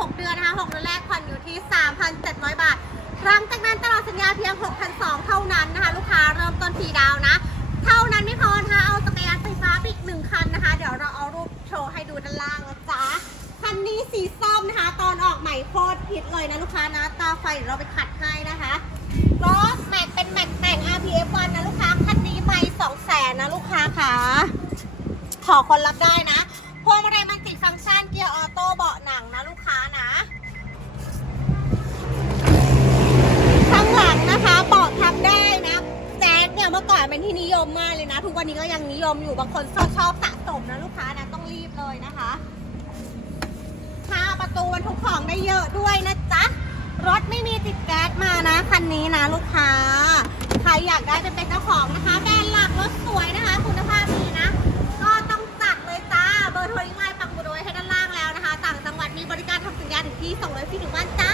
6 เดือนนะคะ6เดือนแรกผ่อนอยู่ที่ 3,700 บาท หลังจากนั้นตลอดสัญญาเพียง 6,200 เท่านั้นนะคะ ลูกค้าเริ่มต้นฟรีดาวนะ เท่านั้นไม่พอนะคะเอาจักรยานไฟฟ้าอีกหนึ่งคันนะคะ เดี๋ยวเราเอารูปโชว์ให้ดูด้านล่างนะจ๊ะคันนี้สีส้มนะคะ ตอนออกใหม่โคตรพิดเลยนะลูกค้านะตาไฟเราไปขัดให้นะคะล้อแม็กเป็นแม็กแต่ง RPF 1นะลูกค้าคันนี้ไม่2 0 0 0 0นะลูกค้าค่ะขอคนรับได้นะ เป็นที่นิยมมากเลยนะ ทุกวันนี้ก็ยังนิยมอยู่บางคนชอบชอบสะสมนะลูกค้านะต้องรีบเลยนะคะค่าประตูบรรทุกของได้เยอะด้วยนะจ๊ะรถไม่มีติดแก๊สมานะคันนี้นะลูกค้าใครอยากได้เป็นเจ้าของนะคะแบรนด์หลักรถสวยนะคะ คุณภาพดีนะ ก็ต้องจัดเลยจ้าเบอร์โทรลิงไลน์ปักหมุดเอาไว้ให้ด้านล่างแล้วนะคะ ต่างจังหวัดมีบริการทำสัญญาถึงที่ส่งเลยฟรีถึงบ้านน้า